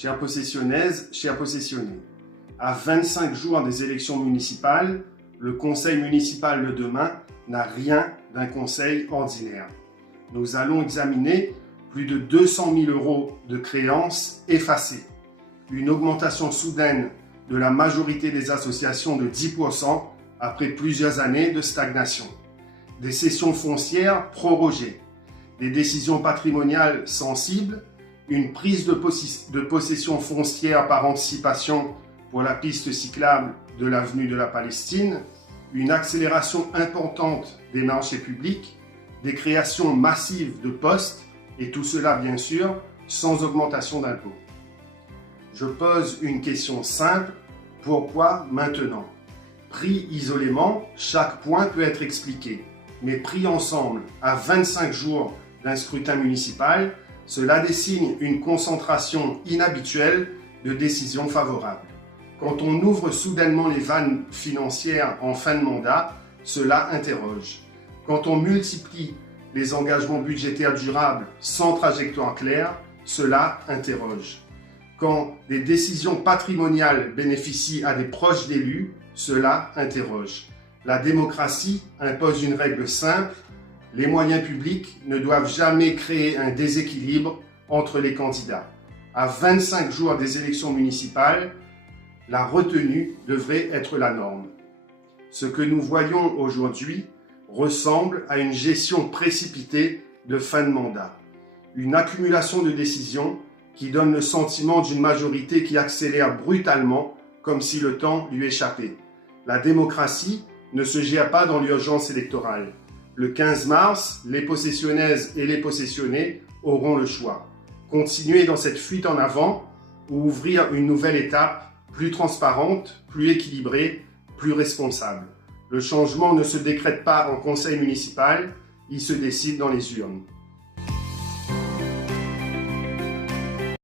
Chers possessionnaises, chers possessionnés, à 25 jours des élections municipales, le conseil municipal de demain n'a rien d'un conseil ordinaire. Nous allons examiner plus de 200 000 € de créances effacées, une augmentation soudaine de la majorité des associations de 10% après plusieurs années de stagnation, des cessions foncières prorogées, des décisions patrimoniales sensibles, une prise de possession foncière par anticipation pour la piste cyclable de l'avenue de la Palestine, une accélération importante des marchés publics, des créations massives de postes, et tout cela bien sûr sans augmentation d'impôts. Je pose une question simple, pourquoi maintenant? Pris isolément, chaque point peut être expliqué, mais pris ensemble à 25 jours d'un scrutin municipal, cela dessine une concentration inhabituelle de décisions favorables. Quand on ouvre soudainement les vannes financières en fin de mandat, cela interroge. Quand on multiplie les engagements budgétaires durables sans trajectoire claire, cela interroge. Quand des décisions patrimoniales bénéficient à des proches d'élus, cela interroge. La démocratie impose une règle simple, les moyens publics ne doivent jamais créer un déséquilibre entre les candidats. À 25 jours des élections municipales, la retenue devrait être la norme. Ce que nous voyons aujourd'hui ressemble à une gestion précipitée de fin de mandat. Une accumulation de décisions qui donne le sentiment d'une majorité qui accélère brutalement comme si le temps lui échappait. La démocratie ne se gère pas dans l'urgence électorale. Le 15 mars, les possessionnaises et les possessionnés auront le choix. Continuer dans cette fuite en avant ou ouvrir une nouvelle étape plus transparente, plus équilibrée, plus responsable. Le changement ne se décrète pas en conseil municipal, il se décide dans les urnes.